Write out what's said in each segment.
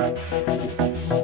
ஐயா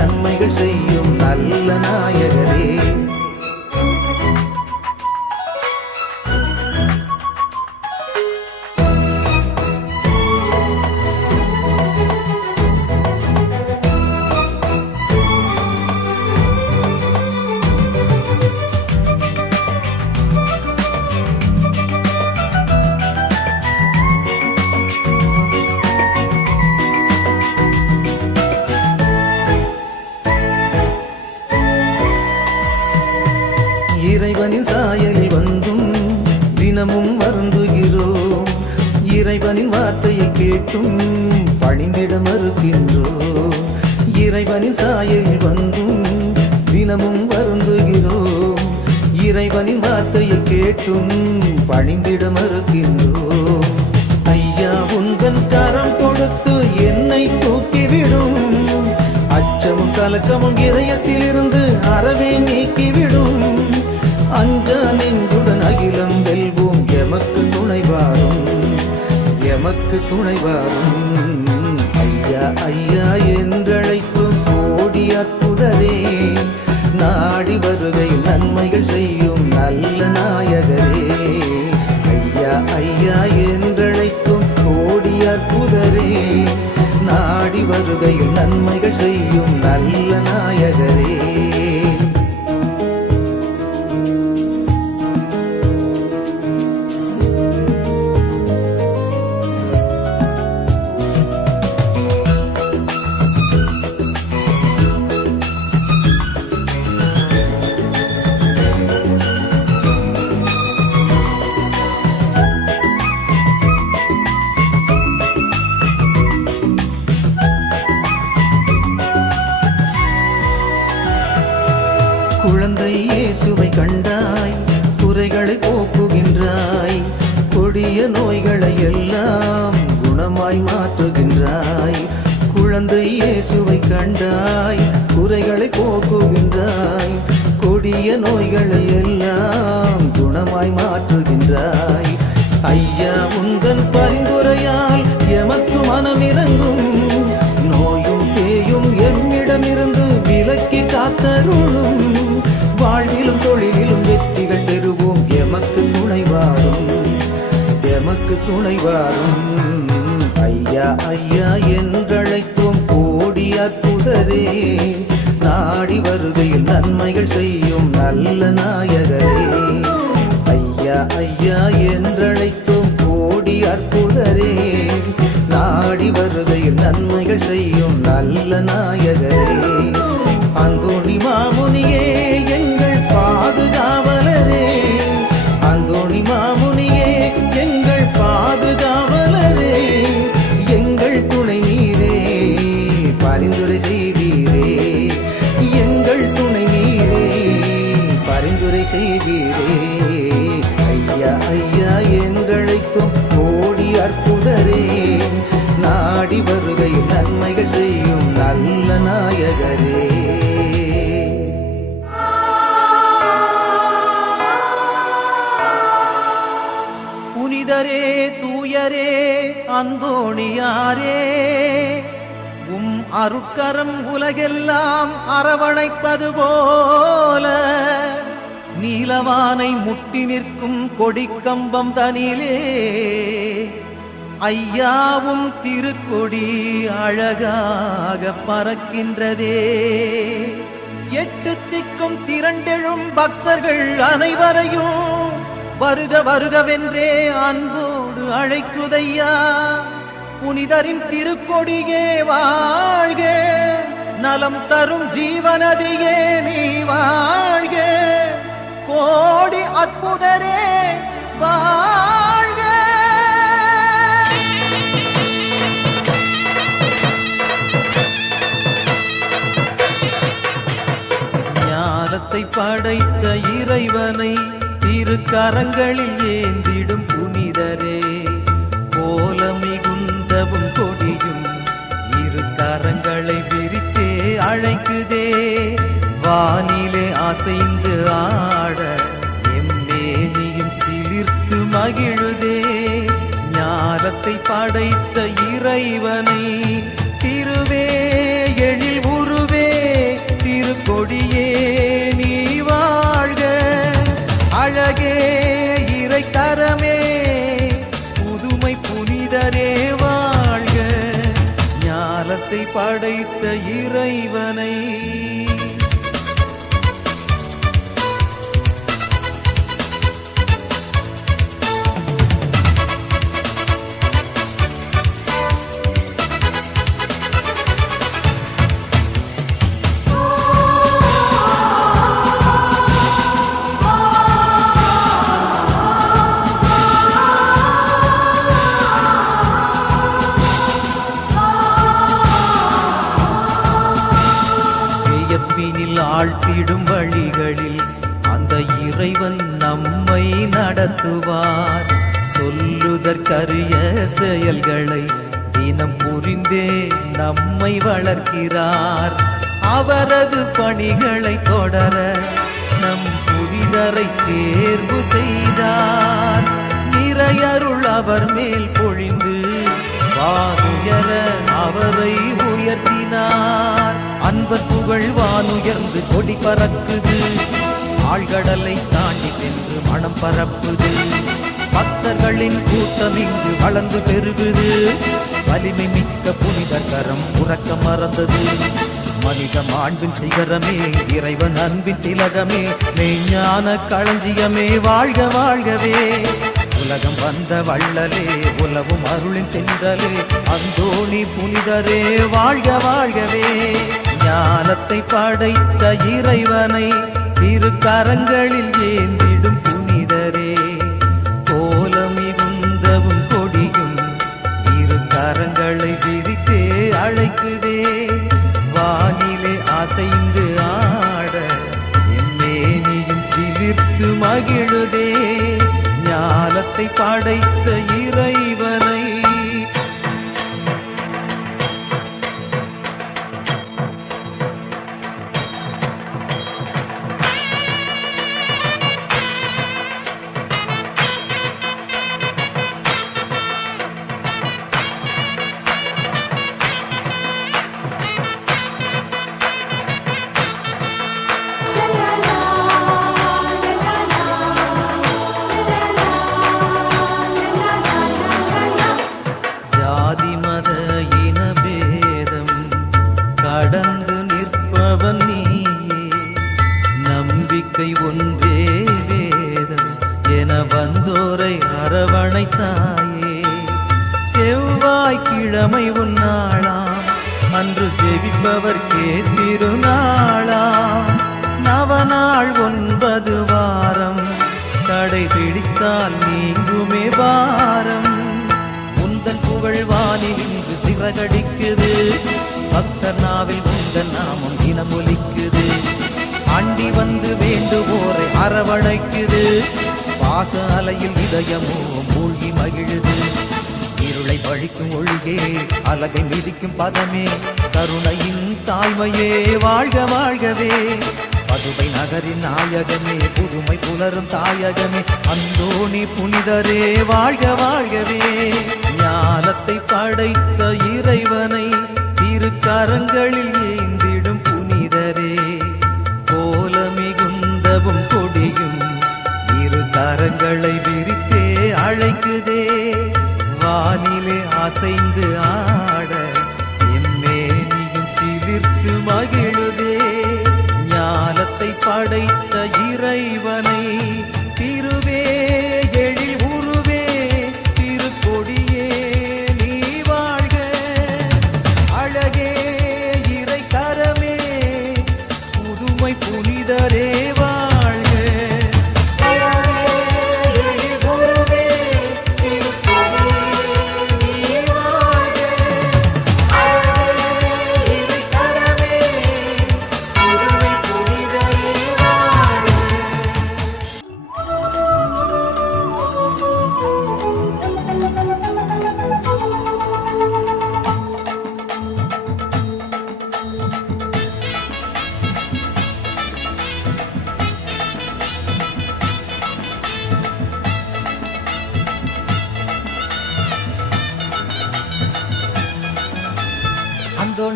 Mm -hmm. இறைவனின் சாயலில் வந்தும் தினமும் வருந்துகிறோம். இறைவனின் வார்த்தையை கேட்டும் பணிந்திட மறுக்கின்றோம் இறைவனின் சாயலில் வந்தும் தினமும் வருந்துகிறோம் இறைவனின் வார்த்தையை கேட்டும் பணிந்திட மறுக்கின்றோம் ஐயா உங்கள் கரம் கொடுத்து என்னை தூக்கிவிடும். அச்சமும் கலக்கமும் இதயத்திலிருந்து அறவே எமக்கு துணைவாரும் ஐயா ஐயா என்றழைக்கும் கோடி அற்புதரே நாடி வருகை நன்மைகள் செய்யும் நல்ல நாயகரே. ஐயா ஐயா என்றழைக்கும் கோடி அற்புதரே நாடி வருகை நன்மைகள் செய்யும் நல்ல நாயகரே. இயேசுவை கண்டாய் குறைகளை போக்குகின்றாய் கொடிய நோய்களை எல்லாம் குணமாய் மாற்றுகின்றாய். குழந்தை இயேசுவை கண்டாய் குறைகளை போக்குகின்றாய் கொடிய நோய்களை எல்லாம் குணமாய் மாற்றுகின்றாய். ஐயா எமக்கு துணைவாரும். நன்மைகள் செய்யும் நல்ல நாயகரே. புனிதரே தூயரே அந்தோணியாரே உம் அருட்கரம் உலகெல்லாம் அரவணைப்பது போல நீலவானை முட்டி நிற்கும் கொடிக்கம்பம் தனிலே ஐயாவும் திருக்கொடி அழகாக பறக்கின்றதே. எட்டு திக்கும் திரண்டெழும் பக்தர்கள் அனைவரையும் வருக வருகவென்றே அன்போடு அழைக்குதையா. புனிதரின் திருக்கொடியே வாழ்க நலம் தரும் ஜீவனதியே நீ வாழ்க. கோடி அற்புதரே வா கரங்களில் ஏந்திடும் புனிதரே போல மிகுந்தவும் கொடியும் இரு கரங்களை விரித்தே அழைக்குதே. வானிலே அசைந்து ஆட எம்மேனியும் சிலிர்த்து மகிழுதே. ஞானத்தை படைத்த இறைவனை படைத்த இறைவனை நம்மை வளர்க்கிறார். அவரது பணிகளை தொடர நம் புவிதரை தேர்வு செய்தார். நிறையருள் அவர் மேல் பொழிந்து வானுயர அவரை உயர்த்தினார். அன்பர் புகழ் வானுயர்ந்து கொடி பறக்குது. ஆழ்கடலை தாண்டி சென்று மனம் பரப்புது. பக்தர்களின் கூட்டம் இங்கு வளர்ந்து பெருகுது. வலிமை மிக்க புனிதர் கரம் உறக்க மறந்தது. மனித மாண்பின் சிகரமே இறைவன் அன்பின் திலகமே மெய்ஞான களஞ்சியமே வாழ்க வாழ்கவே. உலகம் வந்த வள்ளலே உலவும் அருளின் தென்றலே அந்தோணி புனிதரே வாழ்க வாழ்கவே. ஞானத்தை படைத்த இறைவனை திருக்கரங்களில் ஏந்தி வானிலே அசைந்து ஆட எம்மேனியும் சிலிர்த்து மகிழுதே. ஞானத்தை படைத்த இறை அன்று ஜெபிப்பவர்க்கே திருநாளா. நவநாள் ஒன்பது வாரம். தடை பிடித்தால் நீங்குமே வாரம் உந்தன் புகழ் வானில் இன்று சிறகடிக்குது பக்தர் நாவில் உந்தன் நாமம் தினம் ஒலிக்குது ஆண்டி வந்து வேண்டுவோரை அரவணைக்குது. பாச அலையில் இதயமோ மூழ்கி மகிழு இருளை வழிக்கும் ஒழுகே அலகை மிதிக்கும் பதமே. கருணையின் தாய்மையே வாழ்க வாழ்கவே. பதுவை நகரின் நாயகமே புதுமை புலரும் தாயகமே. அந்தோணி புனிதரே வாழ்க வாழ்கவே. ஞானத்தை படைத்த இறைவனை திருக்கரங்களில் ஏந்திடும் புனிதரே. போல மிகுந்தவும் கொடியும் இரு கரங்களை விரித்தே அழைக்குதே. வானிலே அசைந்து ஆட எம்மேனியும் சிலிர்த்து மகிழுதே. ஞானத்தை படைத்து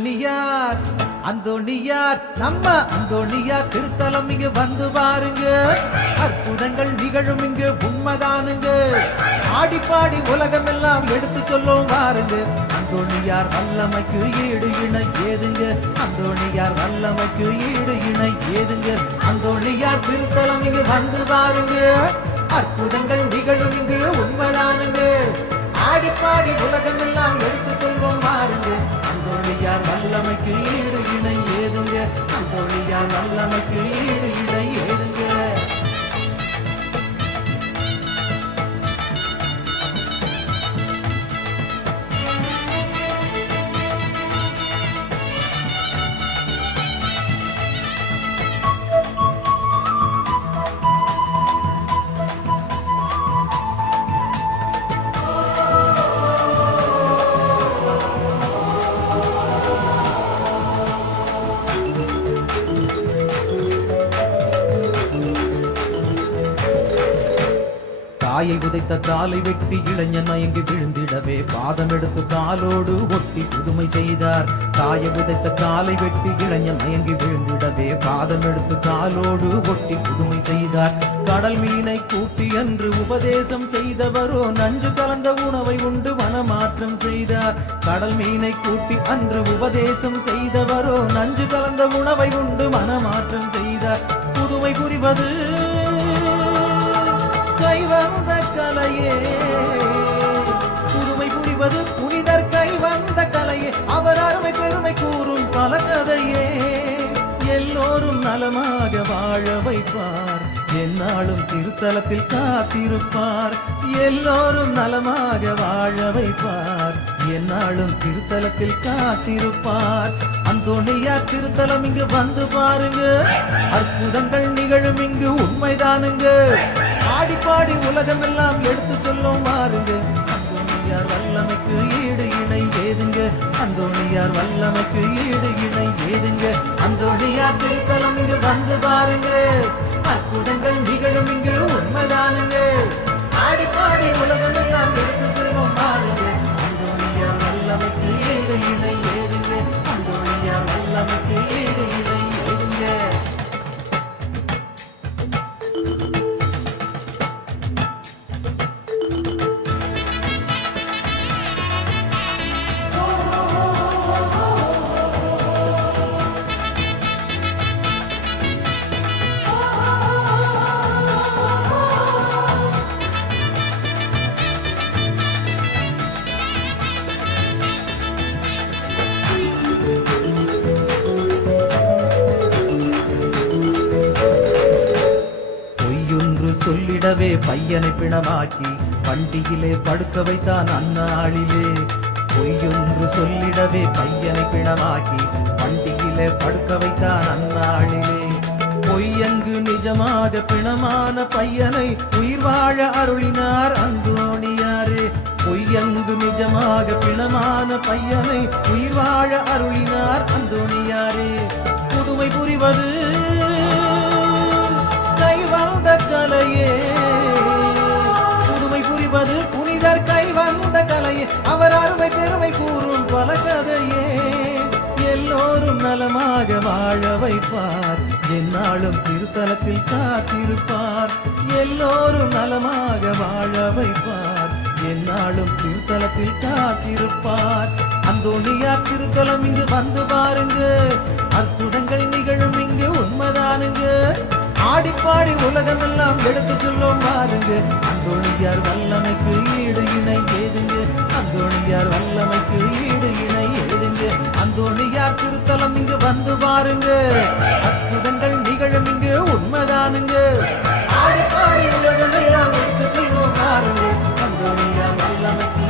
அந்தோணியார் அந்தோணியார் நம்ம அந்தோணியார் திருத்தலம் இங்க வந்து பாருங்க. அற்புதங்கள் நிகழும் இங்கு உண்மைதானுங்க. ஆடி பாடி உலகம் எல்லாம் எடுத்து சொல்லும் பாருங்க. அந்தோணியார் வல்லமைக்கு ஈடு இணை ஏதுங்க? அந்தோணியார் வல்லமைக்கு ஈடு இணை ஏதுங்க? அந்தோணியார் திருத்தலம் இங்கு வந்து பாருங்க. அற்புதங்கள் நிகழும் இங்கு உண்மைதானுங்க. ஆடி பாடி உலகம் எல்லாம் வல்லமைக்கு ஈடு இணை ஏதுங்க? அந்தோழியார் வல்லமைக்கு ஈடு காயை உதைத்த காலை வெட்டி இளைஞன் மயங்கி விழுந்திடவே. பாதம் எடுத்து காலோடு ஒட்டி புதுமை செய்தார். தாயை உதைத்த காலை வெட்டி இளைஞன் மயங்கி விழுந்திடவே. பாதம் எடுத்து காலோடு ஒட்டி புதுமை செய்தார். கடல் மீனை கூட்டி என்று உபதேசம் செய்தவரோ நஞ்சு கலந்த உணவை உண்டு மனமாற்றம் செய்தார். கடல் மீனை கூட்டி அன்று உபதேசம் செய்தவரோ நஞ்சு கலந்த உணவை உண்டு மனமாற்றம் செய்தார். புதுமை புரிவது கை வந்த கலையே. புதுமை புரிவது புனிதர் கை வந்த கலையே. அவர் அருமை பெருமை கூறும் பல கதையே. எல்லோரும் நலமாக வாழ வைப்பார். என்னாலும் திருத்தலத்தில் காத்திருப்பார். எல்லோரும் நலமாக வாழ வைப்பார். என்னாலும் திருத்தலத்தில் காத்திருப்பார். அந்தோணியார் திருத்தலம் இங்கு வந்து பாருங்க. அற்புதங்கள் நிகழும் இங்கு உண்மைதானுங்க. ஆடி பாடி உலகம் எல்லாம் எடுத்து சொல்லும் மாறுங்க. அந்தோணியார் வல்லமைக்கு ஈடு இணை ஏதுங்க? அந்தோணியார் வல்லமைக்கு ஈடு இணை ஏதுங்க? அந்தோணியார் திருத்தலம் இங்கு வந்து பாருங்க. அற்புதங்கள் நிகழும் இங்கு உண்மைதானுங்க. ஆடி பாடி உலகம் எல்லாம் எடுத்து சொல்லும் மாறுங்க. அந்தோணியார் வல்லமைக்கு ஈடு இணை ஏது சொல்லிடவே பையனை பிணமாக்கி வண்டியிலே படுக்க வைத்தான் அந்நாளிலே பொய்யொன்று சொல்லிடவே பையனை பிணமாக்கி வண்டியிலே படுக்க வைத்தான் அந்நாளிலே பொய்யங்கு நிஜமாக பிணமான பையனை உயிர் வாழ அருளினார் அந்தோணியாரே. பொய்யங்கு நிஜமாக பிணமான பையனை உயிர் வாழ அருளினார் அவர் அருமை பெருமை கூறும் பல கதையே. எல்லோரும் நலமாக வாழ வைப்பார். என்னாலும் திருத்தலத்தில் காத்திருப்பார். எல்லோரும் நலமாக வாழ வைப்பார். என்னாலும் திருத்தலத்தில் காத்திருப்பார். அந்தோனியார் திருத்தலம் இங்கு வந்து பாருங்க. அற்புதங்கள் நிகழும் இங்கு உண்மைதானுங்க. ஆடிப்பாடி உலகமெல்லாம் எடுத்து சொல்லும் பாருங்க. அந்தோணியார் வல்லமைக்கு ஈடு இணை ஏதுங்க? அந்தோணியார் வல்லமைக்கு ஈடு இணை ஏதுங்க? அந்தோணியார் திருத்தலம் இங்கு வந்து பாருங்க. அற்புதங்கள் நிகழும் இங்கு உண்மைதானுங்க. ஆடிப்பாடி உலகமெல்லாம் எடுத்து சொல்லும் பாருங்க. அந்தோணியார் வல்லமைக்கு